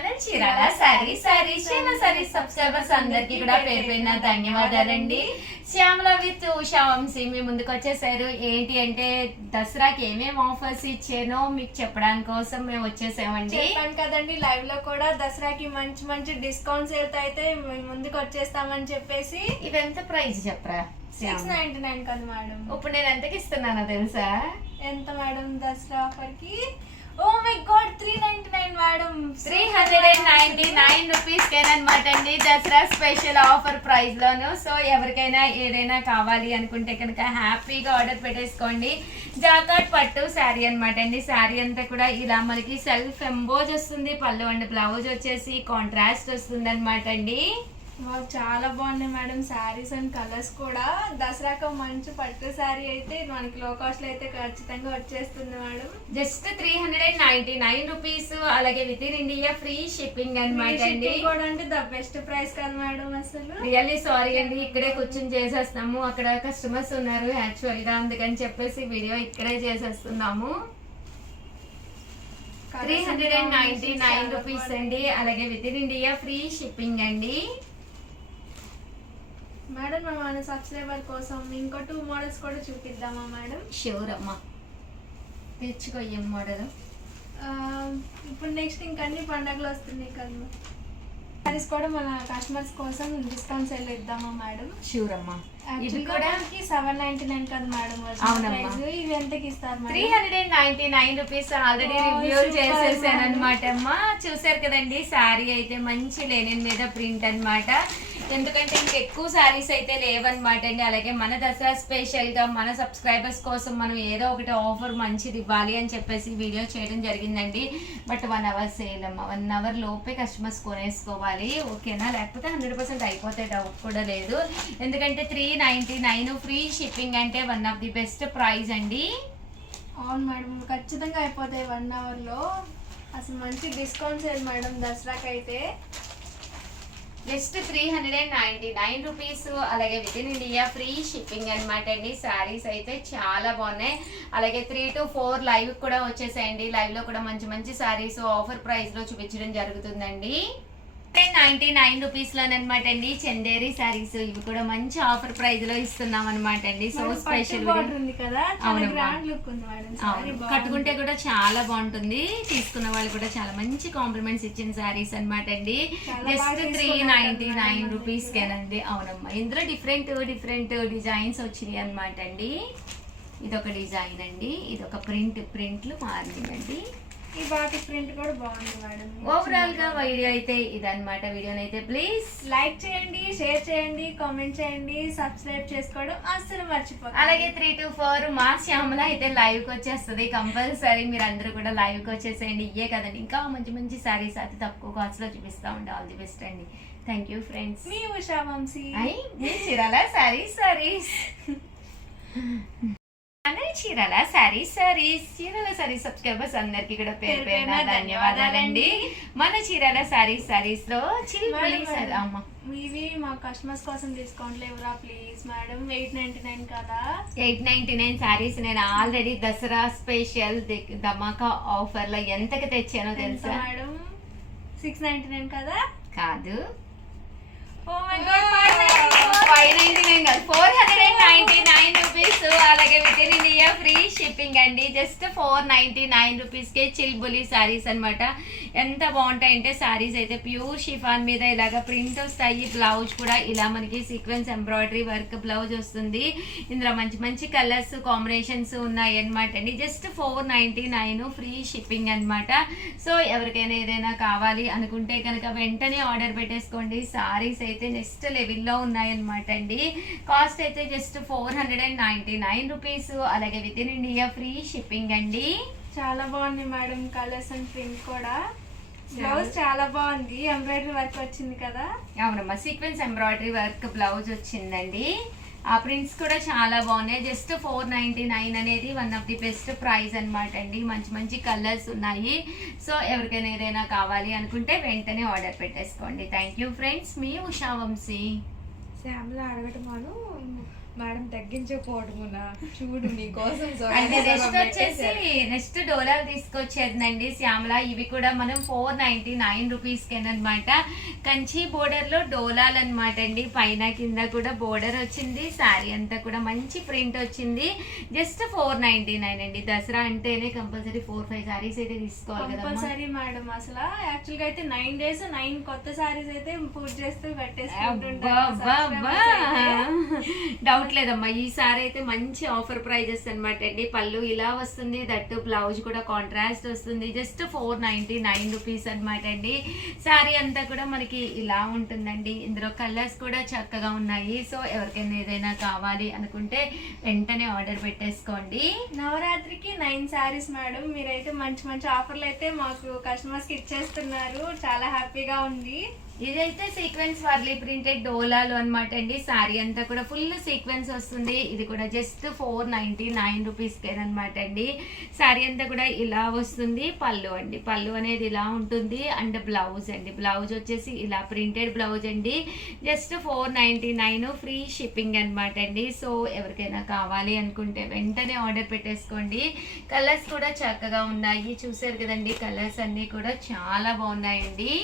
మన Chirala sorry subscribers అందరికి కూడా పేరు పేరున ధన్యవాదాలండి. శ్యామల విత్ ఉషా వంశీ మీ ముందుకు వచ్చేసారు. ఏంటి అంటే దసరాకి ఏమేమి ఆఫర్స్ ఇచ్చానో మీకు చెప్పడానికి కోసం మేము వచ్చేసామండి. చెప్పాను కదండి లైవ్ లో కూడా దసరాకి మంచి మంచి డిస్కౌంట్స్ అయితే ముందుకు వచ్చేస్తామని చెప్పేసి. ఇవెంత ప్రైస్ చెప్పరా? 699 కదా మేడం. ఇప్పుడు నేను ఎంతకి ఇస్తున్నానో తెలుసా? ఎంత మేడం దసరా ఆఫర్ కి? Oh my God 399 madam. 399 rupees కేనమాట అండి దసరా స్పెషల్ ఆఫర్ ప్రైస్ లోను. సో ఎవరికైనా ఏదైనా కావాలి అనుకుంటే కనుక హ్యాపీగా ఆర్డర్ పెట్టేసుకోండి. జాకాట్ పట్టు శారీ అనమాట అండి. శారీ అంతా కూడా ఇలా మనకి సెల్ఫ్ ఎంబోజ్ వస్తుంది. పళ్ళు అండ్ బ్లౌజ్ వచ్చేసి కాంట్రాస్ట్ వస్తుంది అనమాట అండి. చాలా బాగున్నాయి మేడం శారీస్ అండ్ కలర్స్ కూడా. దసరాకు మంచి పట్టు శారీ అయితే మనకి లో కాస్ట్ లో అయితే ఖచ్చితంగా వచ్చేస్తుంది మేడం. Just 399 rupees. అలాగే within India free shipping అనమాట అండి. కూడా అంటే ద బెస్ట్ ప్రైస్ కదా మేడం. అసలు రియల్లీ సారీ అండి, ఇక్కడే కూర్చొని చేసేస్తున్నాము. అక్కడ కస్టమర్స్ ఉన్నారు యాక్చువల్ గా, అందుకని చెప్పేసి వీడియో ఇక్కడే చేసేస్తున్నాము. 399 రూపీస్ అండి. అలాగే within India free shipping అండి. మేడం మన సబ్స్క్రైబర్ కోసం ఇంకో 2 మోడల్స్ కూడా చూపిద్దామా మేడం? షూర్ అమ్మా, తెచ్చుకో ఏం మోడల్. ఇప్పుడు నెక్స్ట్ ఇంకన్ని పండగలు వస్తున్నాయి కదా, సారీస్ కూడా మన కస్టమర్స్ కోసం డిస్కౌంట్ సేల్ ఇద్దామా మేడం? షూర్ అమ్మా. ఇది కూడా 799 కదా మేడం. అవునమ్మా. ఇవి ఎంతకి ఇస్తారు? 399 రూపీస్. ఆల్రెడీ రివ్యూ చేసేసాను అనమాట అమ్మా. చూసారు కదండి, శారీ అయితే మంచి లెనిన్ మీద ప్రింట్ అనమాట. ఎందుకంటే ఇంకెక్కువ శారీస్ అయితే లేవన్నమాట అండి. అలాగే మన దసరా స్పెషల్ గా మన సబ్స్క్రైబర్స్ కోసం మనం ఏదో ఒకటి ఆఫర్ మంచిది ఇవ్వాలి అని చెప్పేసి వీడియో చేయడం జరిగిందండి. బట్ 1 అవర్ సేల్ అమ్మా. 1 అవర్ లోపే కస్టమర్స్ కొనేసుకోవాలి, ఓకేనా? లేకపోతే 100% అయిపోతే డౌట్ కూడా లేదు. ఎందుకంటే 399 ఫ్రీ షిప్పింగ్ అంటే one of the best price అండి. అవును మేడం, ఖచ్చితంగా అయిపోతాయి 1 అవర్ లో. అసలు మంచి డిస్కౌంట్ సేల్ మేడం దసరాకి అయితే. Just 399 rupees. అలాగే within India free shipping అనమాట అండి. శారీస్ అయితే చాలా బాగున్నాయి. అలాగే 3 to 4 లైవ్ కూడా వచ్చేసాయండి. లైవ్ లో కూడా మంచి మంచి శారీస్ ఆఫర్ ప్రైస్ లో చూపించడం జరుగుతుందండి. 99 రూపీస్ లోనమాట అండి చందేరి శారీస్. ఇవి కూడా మంచి ఆఫర్ ప్రైస్ లో ఇస్తున్నాం అనమాట అండి. సో స్పెషల్ కట్టుకుంటే కూడా చాలా బాగుంటుంది. తీసుకున్న వాళ్ళు కూడా చాలా మంచి కాంప్లిమెంట్స్ ఇచ్చిన శారీస్ అనమాట అండి. జస్ట్ 399 రూపీస్ కేనండి. అవునమ్మా, ఇందులో డిఫరెంట్ డిజైన్స్ వచ్చినాయి అనమాట అండి. ఇదొక డిజైన్ అండి, ఇదొక ప్రింట్లు మారిందండి. ఈ బాటి ప్రింట్ కూడా బాగుంది మేడం. ఓవరాల్ గా వీడియో అయితే ఇదన్నమాట. వీడియోనైతే ప్లీజ్ లైక్ చేయండి, షేర్ చేయండి, కామెంట్ చేయండి, సబ్స్క్రైబ్ చేసుకోవడం అస్సలు మర్చిపోకండి. అలాగే 3 to 4 మా శ్యామల అయితే లైవ్ కి వచ్చేస్తుంది కంపల్సరీ. మీరు అందరూ కూడా లైవ్ కి వచ్చేసేయండి. ఇయే కదండి, ఇంకా మంచి మంచి సారీస్ అతి తక్కువ కాస్ట్ లో చూపిస్తా ఉండే. ఆల్ ది బెస్ట్ అండి. Thank you friends. మీ ఉషా వంశీ. మీ Chirala sarees Chirala sarees subscribers అందరికి కూడా పేరు పేరున ధన్యవాదాలండి. మన చీరాల సారీస్ లో అమ్మా, ఇవి మా కస్టమర్స్ కోసం డిస్కౌంట్ లేవురా ప్లీజ్ మేడం. 899 కదా. 899 సారీస్ నేను ఆల్రెడీ దసరా స్పెషల్ ధమాకా ఆఫర్ లో ఎంతకి తెచ్చానో తెలుసా మేడం? 699 కదా? కాదు, ఓ మై గాడ్ 599 కాదు, 499 రూపీస్. అలాగే within India free shipping అండి. జస్ట్ 499 రూపీస్ కే చిల్బులి సారీస్ అనమాట. ఎంత బాగుంటాయంటే సారీస్ అయితే ప్యూర్ షిఫాన్ మీద ఇలాగ ప్రింట్ వస్తాయి. బ్లౌజ్ కూడా ఇలా మనకి సీక్వెన్స్ ఎంబ్రాయిడరీ వర్క్ బ్లౌజ్ వస్తుంది. ఇందులో మంచి మంచి కలర్స్ కాంబినేషన్స్ ఉన్నాయి అనమాట అండి. జస్ట్ 499 ఫ్రీ షిప్పింగ్ అనమాట. సో ఎవరికైనా ఏదైనా కావాలి అనుకుంటే కనుక వెంటనే ఆర్డర్ పెట్టేసుకోండి. సారీస్ అయితే నెక్స్ట్ లెవెల్లో ఉన్నాయన్నమాట అండి. కాస్ట్ అయితే జస్ట్ 499 రూపీస్. అలాగే within India free shipping అండి. చాలా బాగుంది మేడం కలర్స్ అండ్ ప్రింట్ కూడా. బ్లౌజ్ చాలా బాగుంది, ఎంబ్రాయిడరీ వర్క్ వచ్చింది కదా? అవునమ్మా, సీక్వెన్స్ ఎంబ్రాయిడరీ వర్క్ బ్లౌజ్ వచ్చిందండి. ఆ ప్రింట్స్ కూడా చాలా బాగున్నాయి. జస్ట్ 499 అనేది one of the best price అనమాట అండి. మంచి మంచి కలర్స్ ఉన్నాయి. సో ఎవరికైనా ఏదైనా కావాలి అనుకుంటే వెంటనే ఆర్డర్ పెట్టేసుకోండి. Thank you friends. మీ ఉషా వంశీ. శ్యామల అడగటం మేడం తగ్గించకపోవడమునా చూడు మీకోసం అంటే నెక్స్ట్ వచ్చేసి నెక్స్ట్ డోలాలు తీసుకొచ్చేదండి శ్యామల. ఇవి కూడా మనం 499 రూపీస్ అనమాట. కంచి బోర్డర్ లో డోలాలు అనమాట అండి. పైన కింద కూడా బోర్డర్ వచ్చింది. శారీ అంతా కూడా మంచి ప్రింట్ వచ్చింది. జస్ట్ 499 అండి. దసరా అంటేనే కంపల్సరీ 4-5 సారీస్ అయితే తీసుకోవాలి కదా కంపల్సరీ మేడం. అసలు యాక్చువల్ గా అయితే 9 days 9 కొత్త సారీస్ అయితే పూజ చేస్తూ డౌట్ లేదమ్మా. ఈసారి అయితే మంచి ఆఫర్ ప్రైజెస్ అనమాట అండి. పళ్ళు ఇలా వస్తుంది, దట్టు బ్లౌజ్ కూడా కాంట్రాస్ట్ వస్తుంది. జస్ట్ 499 రూపీస్ అనమాట అండి. శారీ అంతా కూడా మనకి ఇలా ఉంటుందండి. ఇందులో కలర్స్ కూడా చక్కగా ఉన్నాయి. సో ఎవరికైనా ఏదైనా కావాలి అనుకుంటే వెంటనే ఆర్డర్ పెట్టేసుకోండి. నవరాత్రికి 9 సారీస్ మేడం. మీరైతే మంచి మంచి ఆఫర్లు అయితే మాకు కస్టమర్స్ కి ఇచ్చేస్తున్నారు. చాలా హ్యాపీగా ఉంది. ఇదైతే సీక్వెన్స్ వర్లీ ప్రింటెడ్ డోలాలు అనమాట అండి. శారీ అంతా కూడా ఫుల్ సీక్వెన్స్ వస్తుంది. ఇది కూడా జస్ట్ 499 రూపీస్ అనమాట అండి. శారీ అంతా కూడా ఇలా వస్తుంది. పళ్ళు అండి, పళ్ళు అనేది ఇలా ఉంటుంది. అండ్ బ్లౌజ్ అండి, బ్లౌజ్ వచ్చేసి ఇలా ప్రింటెడ్ బ్లౌజ్ అండి. జస్ట్ 499 ఫ్రీ షిప్పింగ్ అనమాట అండి. సో ఎవరికైనా కావాలి అనుకుంటే వెంటనే ఆర్డర్ పెట్టేసుకోండి. కలర్స్ కూడా చక్కగా ఉన్నాయి. చూసారు కదండి, కలర్స్ అన్నీ కూడా చాలా బాగున్నాయండి.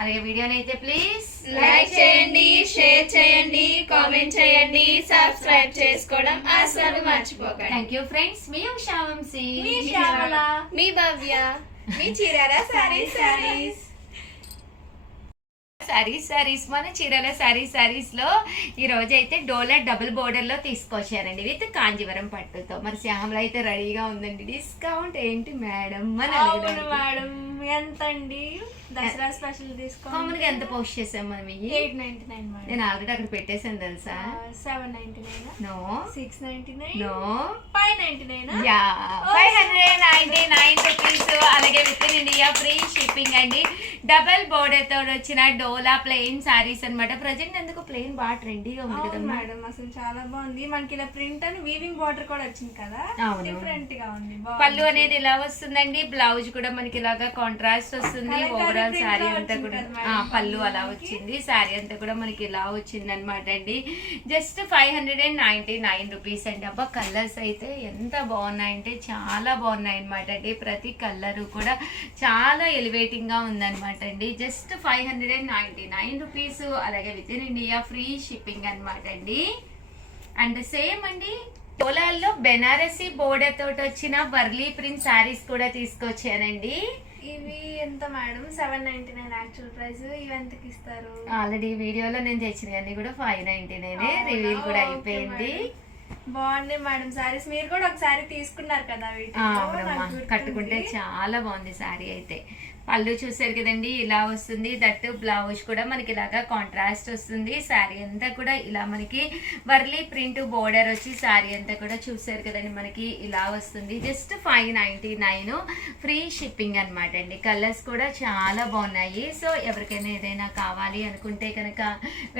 అలాగే వీడియోని అయితే ప్లీజ్ లైక్ చేయండి, షేర్ చేయండి, కామెంట్ చేయండి, సబ్స్క్రైబ్ చేసుకోవడం అసలు మర్చిపోకండి. Thank you friends. మీ ఉషావంశీ, మీ శ్యామల, మీ భవ్య, మీ చీరాల సారీస్. సారీస్ మన చీరల సారీస్ లో ఈ రోజు అయితే డోలా డబుల్ బోర్డర్ లో తీసుకొచ్చారండి విత్ కాంజీవరం పట్టుతో. మరి శ్యామల అయితే రెడీగా ఉందండి. డిస్కౌంట్ ఏంటి మేడం అని అవును మేడం. ఎంత అండి? దసరా స్పెషల్ డిస్కౌంట్ కామన్ గా ఎంత పోస్ట్ చేసాం మనం? 899 మేడం. నేను ఆల్రెడీ అక్కడ పెట్టేసాను తెలుసా. 799 నో, 699 నో, 599 యా 599 రూపీస్. అలాగే within India free shipping అండి. డబల్ బోర్డర్ తో వచ్చిన డోలా ప్లెయిన్ సారీస్ అన్నమాట. ప్రజెంట్ ఎందుకు ప్లెయిన్ బాగా ట్రెండీగా ఉంది కదా మేడం. అసలు చాలా బాగుంది. మనకి ఇలా ప్రింట్ అని వీవింగ్ బార్డర్ కూడా వచ్చింది కదా, డిఫరెంట్ గా ఉంది. పళ్ళు అనేది ఇలా వస్తుందండి. బ్లౌజ్ కూడా మనకి ఇలాగా కాంట్రాస్ట్ వస్తుంది. ఓవరాల్ శారీ అంతా కూడా పళ్ళు అలా వచ్చింది. శారీ అంతా కూడా మనకి ఇలా వచ్చింది అనమాట అండి. జస్ట్ 599 రూపీస్ అండి. అబ్బా కలర్స్ అయితే ఎంత బాగున్నాయంటే చాలా బాగున్నాయి అనమాట అండి. ప్రతి కలర్ కూడా చాలా ఎలివేటింగ్ గా ఉందన్నమాట అండి. Just 599 rupees. అలాగే within India free shipping అనమాట అండి. అండ్ సేమ్ అండి డోలాల్లో బెనారసీ బోర్డర్ తోటి వచ్చిన వర్లీ ప్రింట్ శారీస్ కూడా తీసుకొచ్చానండి. ఇవి ఎంత మేడం? 799 actual price. ఇవి ఎంతకి ఇస్తారు? ఆల్రెడీ వీడియోలో నేను తెచ్చినవి అన్ని కూడా 599. రివీల్ కూడా అయిపోయింది. బాగుంది మేడం సారీస్. మీరు కూడా ఒకసారి తీసుకున్నారు కదా కట్టుకుంటే చాలా బాగుంది సారీ అయితే. పళ్ళు చూసారు కదండి, ఇలా వస్తుంది. దట్టు బ్లౌజ్ కూడా మనకి ఇలాగా కాంట్రాస్ట్ వస్తుంది. శారీ అంతా కూడా ఇలా మనకి వర్లీ ప్రింట్ బోర్డర్ వచ్చి శారీ అంతా కూడా చూసారు కదండి మనకి ఇలా వస్తుంది. జస్ట్ 599 ఫ్రీ షిప్పింగ్ అనమాట అండి. కలర్స్ కూడా చాలా బాగున్నాయి. సో ఎవరికైనా ఏదైనా కావాలి అనుకుంటే కనుక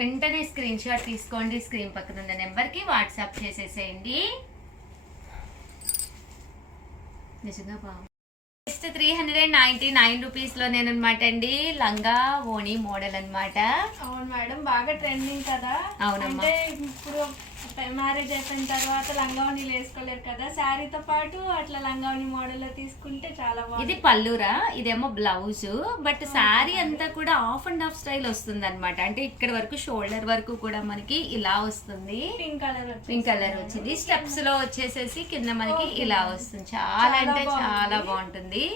వెంటనే స్క్రీన్ షాట్ తీసుకోండి. స్క్రీన్ పక్కన ఉన్న నెంబర్కి వాట్సాప్ చేసేసేయండి. నిజంగా బాగుంది. జస్ట్ 399 రూపీస్ లో నేను అనమాట అండి. లంగా ఓణి మోడల్ అనమాట. అవును మేడం, బాగా ట్రెండింగ్ కదా. అవునమ్మా. అంటే ఇప్పుడు మ్యారేజ్ అయిపోయిన తర్వాత లంగావణిలు వేసుకోలేరు కదా, శారీతో పాటు అట్లా లంగావణి మోడల్ లో తీసుకుంటే చాలా బాగుంది. ఇది పళ్ళురా, ఇదేమో బ్లౌజ్. బట్ శారీ అంతా కూడా ఆఫ్ అండ్ ఆఫ్ స్టైల్ వస్తుంది అనమాట. అంటే ఇక్కడ వరకు షోల్డర్ వరకు కూడా మనకి ఇలా వస్తుంది. పింక్ కలర్ వచ్చింది. స్టెప్స్ లో వచ్చేసేసి కింద మనకి ఇలా వస్తుంది. చాలా అంటే చాలా బాగుంటుంది.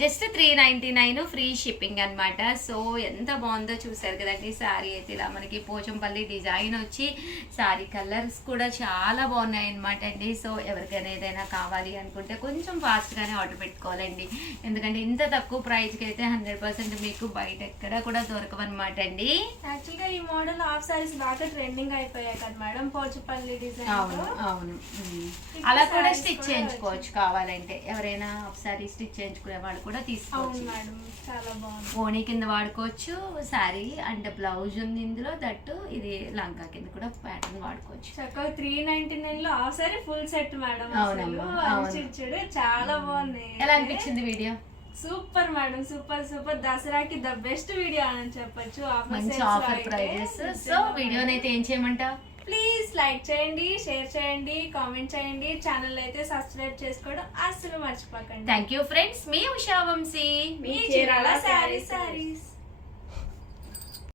జస్ట్ 399 ఫ్రీ షిప్పింగ్ అనమాట. సో ఎంత బాగుందో చూసారు కదండి. శారీ అయితే ఇలా మనకి పోచంపల్లి డిజైన్ వచ్చి శారీ కలర్స్ కూడా చాలా బాగున్నాయి అనమాట అండి. సో ఎవరికైనా ఏదైనా కావాలి అనుకుంటే కొంచెం ఫాస్ట్గానే ఆర్డర్ పెట్టుకోవాలండి. ఎందుకంటే ఇంత తక్కువ ప్రైస్కి అయితే 100% మీకు బయట ఎక్కడ కూడా దొరకవన్నమాట అండి. యాక్చువల్గా ఈ మోడల్ హాఫ్ సారీస్ బాగా ట్రెండింగ్ అయిపోయాయి కదా మేడం, పోచంపల్లి డిజైన్. అవును. అలా కూడా స్టిచ్ చేయించుకోవచ్చు కావాలంటే. ఎవరైనా హాఫ్ సారీ స్టిచ్ చేయించుకునే వాళ్ళు కూడా తీసుకోవచ్చు. ఓణి కింద వాడుకోవచ్చు శారీ. అండ్ బ్లౌజ్ ఉంది ఇందులో. దట్టు ఇది లంగా కింద కూడా ప్యాటర్న్ వాడుకోవచ్చు. 399 లో half sorry full set madam. చాలా బాగుంది. ఎలా అనిపించింది వీడియో? Super madam, super. దసరాకి ద బెస్ట్ వీడియో అని చెప్పొచ్చు. మంచి ఆఫర్ ప్రైజెస్. సో వీడియోని అయితే ఏం చేయమంటావు? ప్లీజ్ లైక్ చేయండి, షేర్ చేయండి, కామెంట్ చేయండి, ఛానల్ అయితే సబ్స్క్రైబ్ చేసుకోవడం అస్సలు మర్చిపోకండి. థ్యాంక్ యూ ఫ్రెండ్స్, మీ ఉషా వంశీ, మీ చీరాల శారీస్.